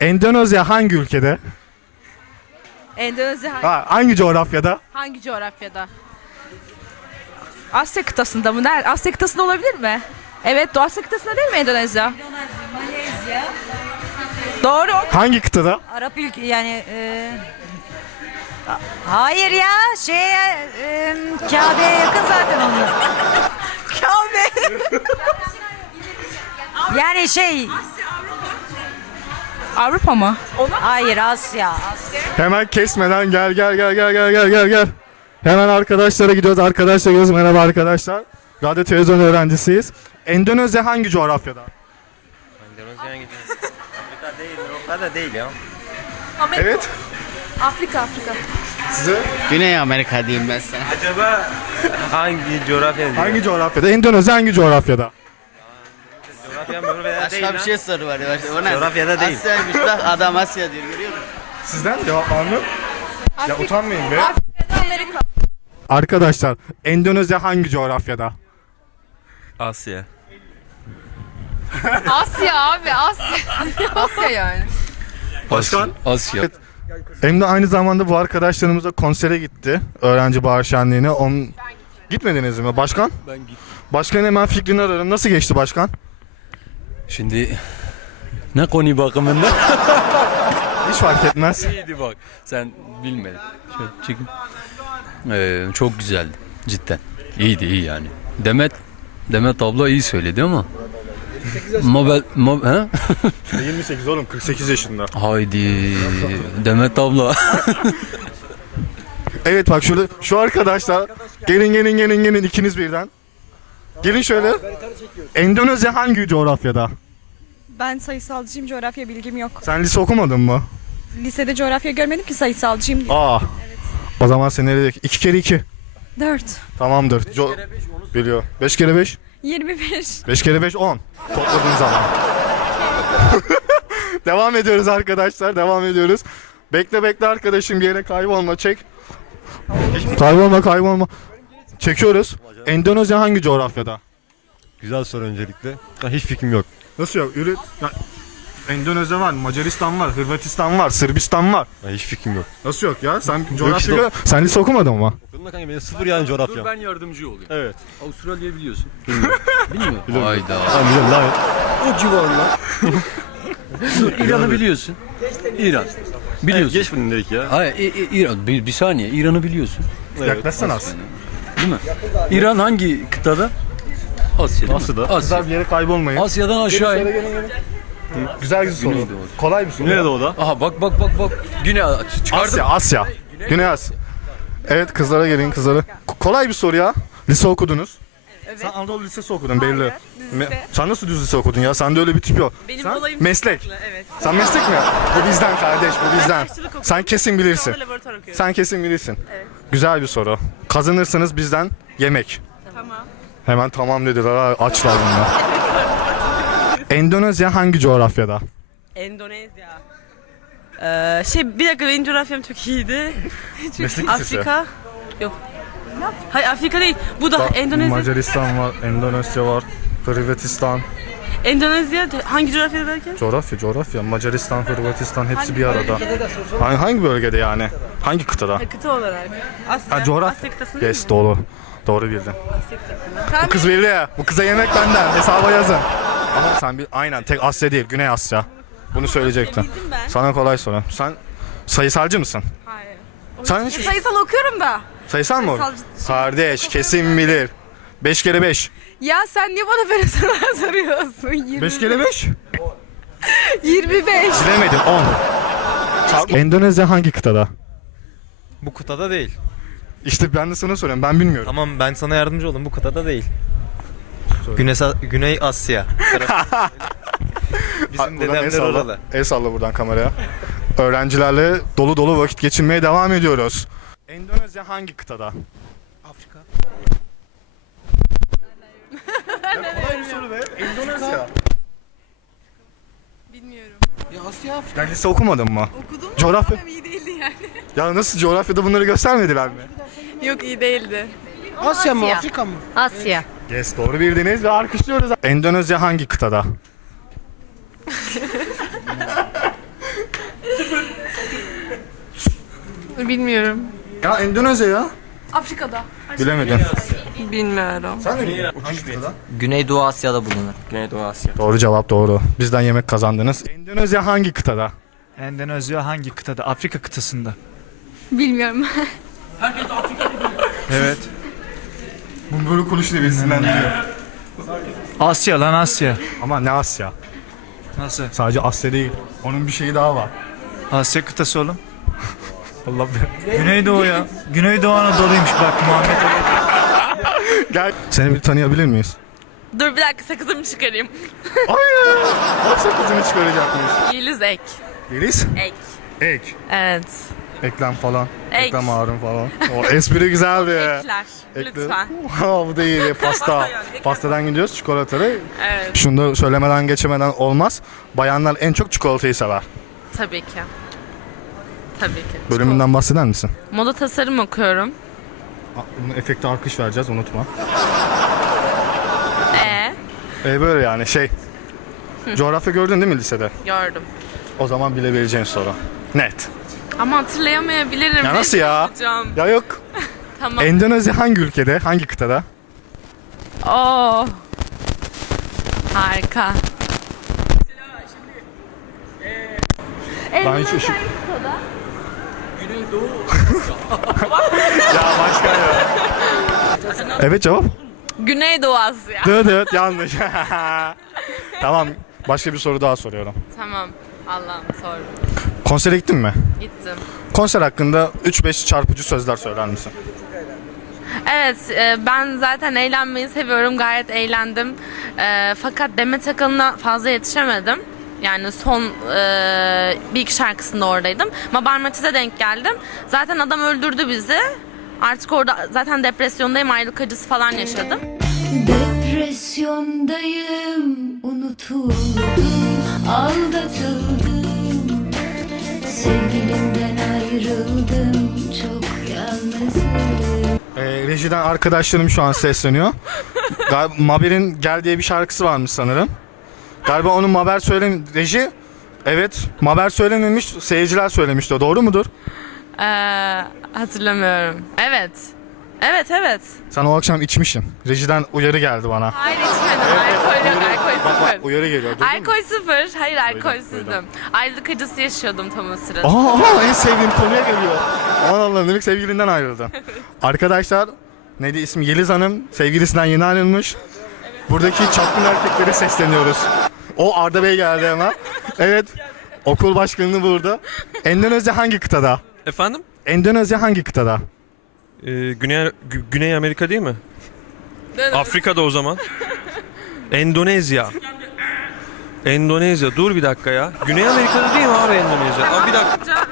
Endonezya hangi ülkede? Endonezya hangi, Ha, hangi coğrafyada? hangi coğrafyada? Asya kıtasında mı? Nerede? Asya kıtasında olabilir mi? Evet, Doğu Asya kıtasında değil mi Endonezya? Malezya. Doğru. Hangi kıtada? Arap ülke yani e, a- Hayır ya şey e, Kabe'ye yakın zaten onlar. Kabe. yani şey Avrupa mı? hayır Asya. Asya. Hemen kesmeden gel gel gel gel gel gel gel gel. Hemen arkadaşlara gidiyoruz. Arkadaşlar gidiyoruz. Merhaba arkadaşlar. Radyo televizyon öğrencisiyiz. Endonezya hangi coğrafyada? Endonezya gidiyor. Afrika değil, Avrupa da değil ya. Evet. Afrika, Afrika. Size Güney Amerika diyeyim ben sana. Acaba hangi coğrafya diyor? hangi coğrafyada? Endonezya hangi coğrafyada? Coğrafya değil Başka bir lan? şey soru var. ya. O ne? Coğrafyada değil. Asya'ymış bak adam Asya diyor görüyor musun? Sizden cevap var mı? Ya utanmayın be. Afrika, Amerika. Arkadaşlar Endonezya hangi coğrafyada? Asya. Asya abi Asya. Asya yani. Başkan? Asya. Hem de aynı zamanda bu arkadaşlarımız da konsere gitti. Öğrenci Bahar Şenliği'ne. Onun... Gitmediniz mi başkan? Ben git. Başkan hemen fikrini ararım. Nasıl geçti başkan? Şimdi ne konu bakımında? Hiç fark etmez. İyiydi bak. Sen bilmedin. Şöyle çekin. Ee, çok güzeldi. Cidden. İyiydi iyi yani. Demet Demet abla iyi söyledi ama. Mobel, mob, he? 28 oğlum 48 yaşında. Haydi Demet abla. Evet bak şurada şu arkadaşlar gelin gelin gelin gelin ikiniz birden. Gelin şöyle. Endonezya hangi coğrafyada? Ben sayısalcıyım, coğrafya bilgim yok. Sen lise okumadın mı? Lisede coğrafya görmedim ki sayısalcıyım diye. Aa. O zaman sen nerede? 2 kere 2. 4, Tamamdır. Co- Biliyor. 5 kere 5. 25. 5 kere 5 10. Topladığın zaman. devam ediyoruz arkadaşlar. Devam ediyoruz. Bekle bekle arkadaşım bir yere kaybolma çek. Kaybolma kaybolma. Çekiyoruz. Endonezya hangi coğrafyada? Güzel soru öncelikle. Ha, hiç fikrim yok. Nasıl yok? Üret... Ya, Endonezya var, Macaristan var, Hırvatistan var, Sırbistan var. Ha, hiç fikrim yok. Nasıl yok ya? Sen işte coğrafya... o- Sen lise okumadın mı? Bununla kanka benim sıfır yani Dur coğrafya. ben yardımcı olayım. Evet. Avustralya biliyorsun. Bilmiyorum. Hayda. Tamam biliyorum lan. O civarlar. Dur İran'ı biliyorsun. İran. Evet, Biliyorsun. geç bunu dedik ya. Hayır, İ- İ- İran. Bir, bir saniye. İran'ı biliyorsun. Evet. Yaklaşsana az. Değil mi? İran hangi kıtada? Asya. değil mi? Asya'da. Asya. Kızlar bir yere kaybolmayın. Asya'dan aşağı in. Güzel bir soru. Güneydoğu. Kolay bir soru. Nerede o da? Aha bak bak bak bak. Güney çıkardım. Asya, Asya. Güney Asya. Evet kızlara gelin kızlara. K- kolay bir soru ya. Lise okudunuz. Evet. Sen Anadolu Lisesi okudun belli. Me- sen nasıl düz lise okudun ya? Sende öyle bir tip yok. Benim Sen olayım meslek. Evet. Sen meslek mi? Bu bizden kardeş, bu bizden. Aşçılık okudum. Sen kesin bilirsin. Sonra laboratuvar okuyorum. Sen kesin bilirsin. Güzel bir soru. Kazanırsanız bizden yemek. Tamam. Hemen tamam dediler. ha, Açlar bunlar. Endonezya hangi coğrafyada? Endonezya. Ee, şey bir dakika benim coğrafyam çok iyiydi. Meslek lisesi. Afrika. Yok. Hayır Afrika değil. Bu da Endonezya. Macaristan var, Endonezya var, Hırvatistan. Endonezya hangi coğrafyada derken? Coğrafya, coğrafya. Macaristan, Hırvatistan hepsi bir arada. Hangi, hangi bölgede yani? Hangi kıtada? Ha, Kıta olarak. Asya. Ha, coğrafya. Asya kıtası değil Yes, mi? doğru. Doğru bildin. Asya. Bu kız bildi ya. Bu kıza yemek benden. Hesaba yazın. Ama sen bir aynen tek Asya değil, Güney Asya. Bunu söyleyecektim. Sana kolay soru. Sen sayısalcı mısın? Hayır. Sen hiç Sayısal okuyorum da. sayısal mı? Sayısalcı- Kardeş kesin bilir. 5 kere 5. Ya sen niye bana böyle sorular soruyorsun? 20, 5 kere 5? 25. Bilemedin 10. Endonezya hangi kıtada? Bu kıtada değil. İşte ben de sana soruyorum. Ben bilmiyorum. Tamam ben sana yardımcı oldum. Bu kıtada değil. Güney, Güney Asya. Bizim Buradan el dedemler salla. oralı. El salla buradan kameraya. Öğrencilerle dolu dolu vakit geçirmeye devam ediyoruz. Endonezya hangi kıtada? ve Endonezya. Bilmiyorum. Ya Asya Afrika. Yani lise okumadın mı? Okudum da Coğrafya... iyi değildi yani. Ya nasıl coğrafyada bunları göstermediler mi? Yok iyi değildi. Asya, mı Afrika mı? Asya. Yes doğru bildiniz ve alkışlıyoruz. Endonezya hangi kıtada? Bilmiyorum. Ya Endonezya ya. Afrika'da. Bilemedim. Bilmiyorum. Sen de. Hangi kıtada? Güneydoğu Asya'da bulunur. Güneydoğu Asya. Doğru cevap doğru. Bizden yemek kazandınız. Endonezya hangi kıtada? Endonezya hangi kıtada? Afrika kıtasında. Bilmiyorum. Evet. Bu böyle konuşuyor birisinden diyor. Asya lan Asya. Ama ne Asya? Nasıl? Sadece Asya değil. Onun bir şeyi daha var. Asya kıtası oğlum. Allah be. Güneydoğu ya. Güneydoğu Anadolu'ymuş bak Muhammed Ali. Seni bir tanıyabilir miyiz? Dur bir dakika sakızımı çıkarayım. Hayır. Yoksa kızını çıkaracakmış. Yeliz Ek. Yeliz? Ek. Ek. Evet. Eklem falan. Ek. Eklem ağrım falan. O espri güzeldi. Ekler. Ekle. Lütfen. Bu da iyi. Pasta. Pastadan gidiyoruz çikolatalı. Evet. Şunu da söylemeden geçemeden olmaz. Bayanlar en çok çikolatayı sever. Tabii ki. Tabii ki. Bölümünden bahseder misin? Moda tasarım okuyorum. Bunun efekti alkış vereceğiz unutma. E böyle yani şey. Coğrafya gördün değil mi lisede? gördüm. O zaman bilebileceğin soru. Net. Ama hatırlayamayabilirim. Ya nasıl ya? Hocam. Ya yok. Tamam. Endonezya hangi ülkede? Hangi kıtada? Oo. Harika. Ben hiç ışık... ya başka ya. Evet cevap. Güneydoğu Asya. Dıt dıt yanlış. tamam. Başka bir soru daha soruyorum. Tamam. Allah'ım sor. Konsere gittin mi? Gittim. Konser hakkında 3-5 çarpıcı sözler söyler misin? Evet, e, ben zaten eğlenmeyi seviyorum. Gayet eğlendim. E, fakat Demet Akalın'a fazla yetişemedim. Yani son e, bir iki şarkısında oradaydım. Mabel Matiz'e denk geldim. Zaten adam öldürdü bizi. Artık orada zaten depresyondayım, ayrılık acısı falan yaşadım. Depresyondayım, unutuldum, aldatıldım Sevgilimden ayrıldım, çok yalnızım Ee, rejiden arkadaşlarım şu an sesleniyor. Galiba Mabel'in Gel diye bir şarkısı varmış sanırım. Galiba onun Mabel söylem... Reji? Evet. Mabel söylememiş, seyirciler söylemişti. Doğru mudur? E, hatırlamıyorum. Evet. Evet, evet. Sen o akşam içmişsin. Rejiden uyarı geldi bana. Hayır içmedim. alkol yok, alkol Bak bak sıfır. uyarı geliyor. Duydun mu? Alkol sıfır. Hayır duydum. alkolsüzdüm. Ayrılık acısı yaşıyordum tam o sırada. Aa, aa, en sevdiğim konuya geliyor. Aman Allah'ım demek sevgilinden ayrıldın. Arkadaşlar neydi ismi Yeliz Hanım sevgilisinden yeni ayrılmış. Buradaki çapkın erkeklere sesleniyoruz. O Arda Bey geldi hemen. Evet okul başkanını burada. Endonezya hangi kıtada? Efendim? Endonezya hangi kıtada? Ee, Güney, Gü- Güney Amerika değil mi? Afrika'da o zaman. Endonezya. Endonezya. Dur bir dakika ya. Güney Amerika'da değil mi abi Endonezya? Aa, bir dakika.